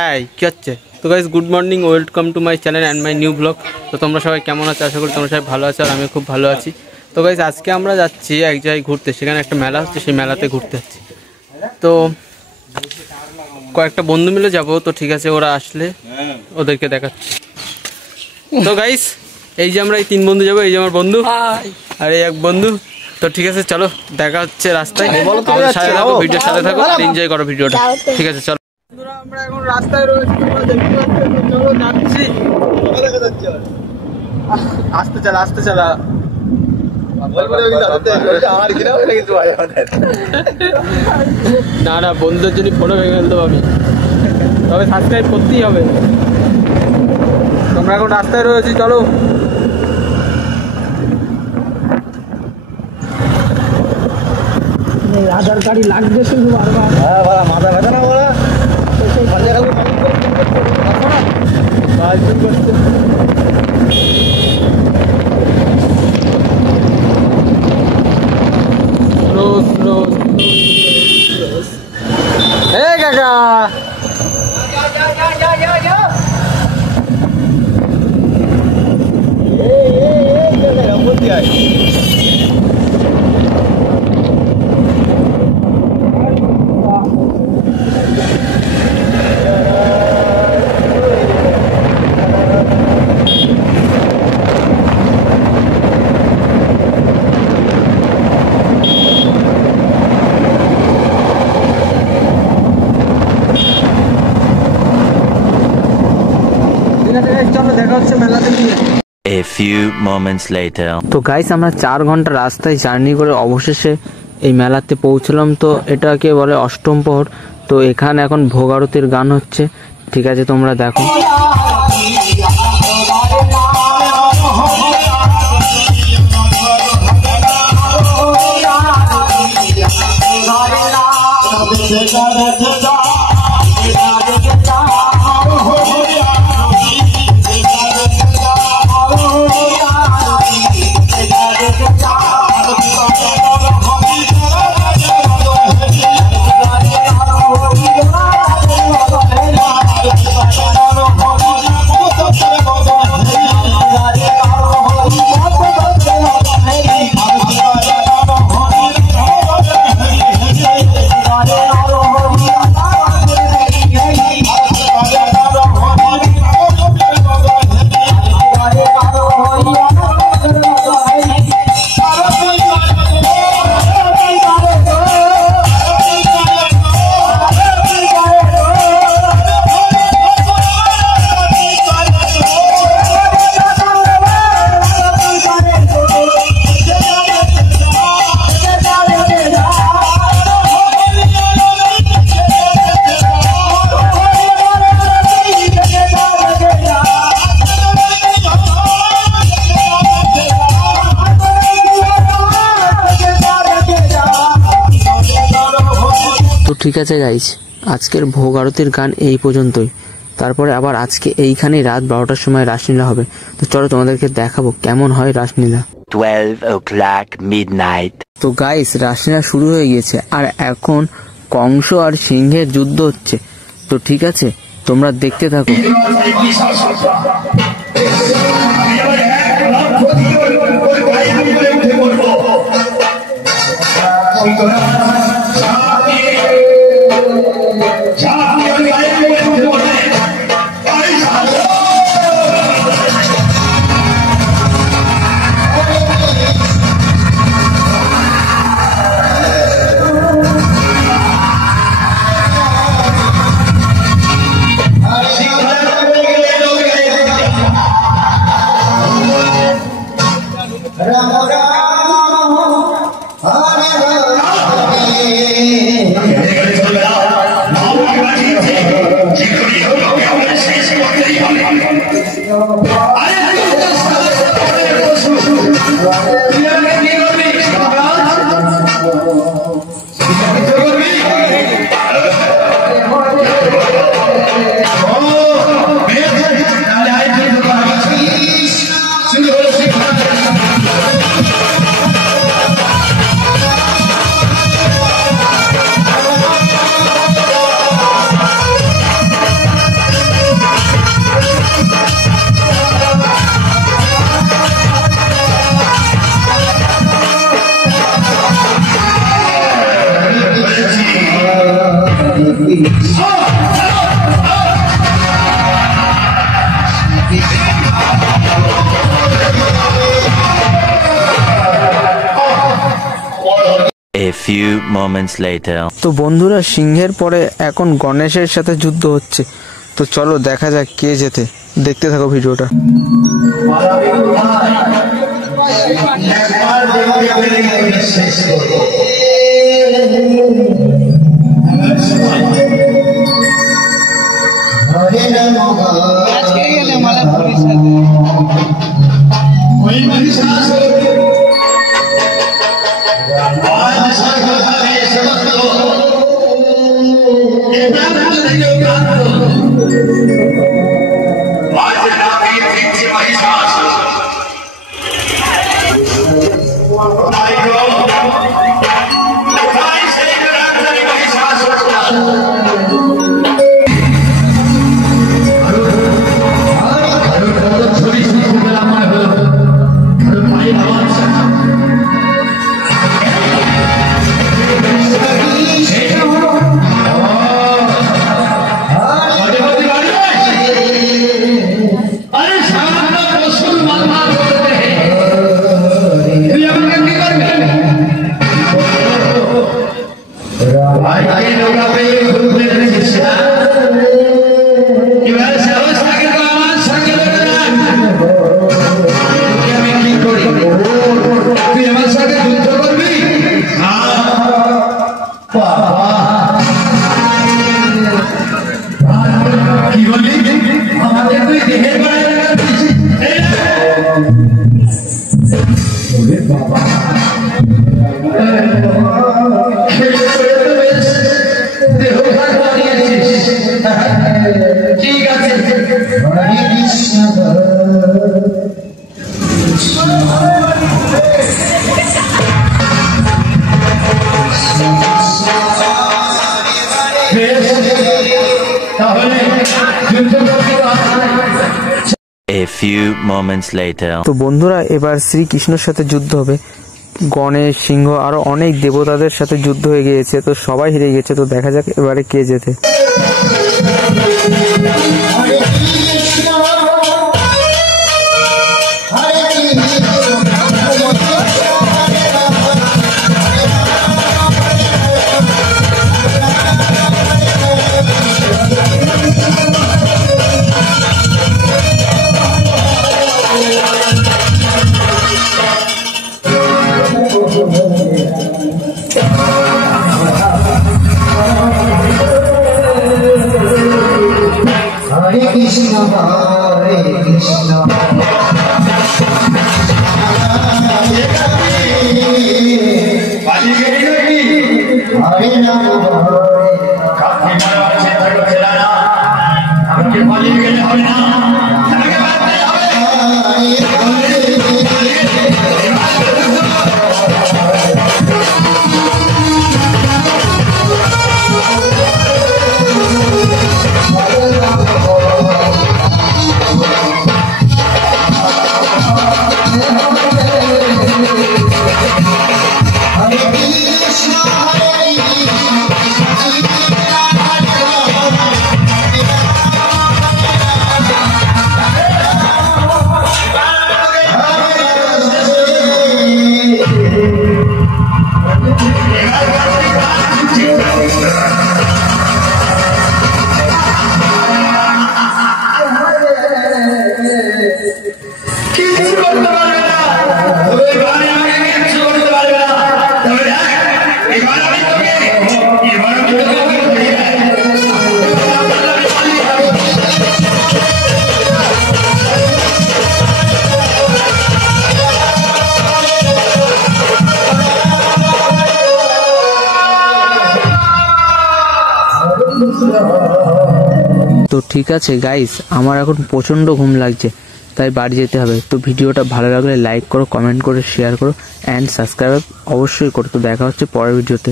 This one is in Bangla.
হাই কি হচ্ছে? তো guys good morning, welcome to my channel and my new blog. তো তোমরা সবাই কেমন আছো? আশা করি তোমরা সবাই ভালো আছো, আর আমি খুব ভালো আছি। তো গাইস আজকে আমরা যাচ্ছি এক জায়গায় ঘুরতে, সেখানে একটা মেলা হচ্ছে, সেই মেলাতে ঘুরতে যাচ্ছি। তো কয়েকটা বন্ধু মিলে যাবো, তো ঠিক আছে, ওরা আসলে ওদেরকে দেখাচ্ছি। তো গাইস এই যে আমরা এই তিন বন্ধু যাবো, এই যে আমার বন্ধু আর এই এক বন্ধু। তো ঠিক আছে, চলো দেখা হচ্ছে রাস্তায়। ভিডিওর সাথে থাকো, এনজয় করো ভিডিওটা। ঠিক আছে চলো। আমরা এখন রাস্তায় রয়েছি, চলো যাচ্ছি। আসতে চালা না না, বন্ধুদের জন্য ফটো ভেঙে ফেলতে পারবি, তবে সাবস্ক্রাইব করতেই হবে। তোমরা এখন রাস্তায় রয়েছি, চলো। আধার কার্ডই লাগবে শুধু বারবার। হ্যাঁ বাবা, মাথা ব্যথা না বলা কাকা A few moments later. তো গাইস আমরা 4 ঘন্টা রাস্তায় জার্নি করে অবশেষে এই মেলাতে পৌঁছলাম। তো এটাকে বলে অষ্টম প্রহর। তো এখানে এখন ভোগ আরতির গান হচ্ছে, ঠিক আছে তোমরা দেখো। তো ঠিক আছে গাইস, আজকের ভোগ আরতির গান এই পর্যন্তই। তারপরে আবার আজকে এইখানেই রাত 12টার সময় রাসলীলা হবে। তো চলো তোমাদেরকে দেখাবো কেমন হয় রাসলীলা। 12 o'clock midnight. তো গাইস রাসলীলা শুরু হয়ে গেছে, আর এখন কংস আর সিংহের যুদ্ধ হচ্ছে। তো ঠিক আছে, তোমরা দেখতে থাকো। Hare few moments later. তো বন্ধুরা, সিংহের পরে এখন গণেশের সাথে যুদ্ধ হচ্ছে। তো চলো দেখা যাক কে জেতে, দেখতে থাকো ভিডিওটা। A few moments later. তো বন্ধুরা, এবার শ্রীকৃষ্ণের সাথে যুদ্ধ হবে। গণেশ, সিংহ আরো অনেক দেবতাদের সাথে যুদ্ধ হয়ে গিয়েছে। তো সবাই হেরে গেছে। তো দেখা যাক এবারে কে জেতে। তো ঠিক আছে গাইস, আমার এখন প্রচন্ড ঘুম লাগছে, তাই বাড়ি যেতে হবে। তো ভিডিওটা ভালো লাগলে লাইক করো, কমেন্ট করো, শেয়ার করো অ্যান্ড সাবস্ক্রাইব অবশ্যই করো। তো দেখা হচ্ছে পরের ভিডিওতে।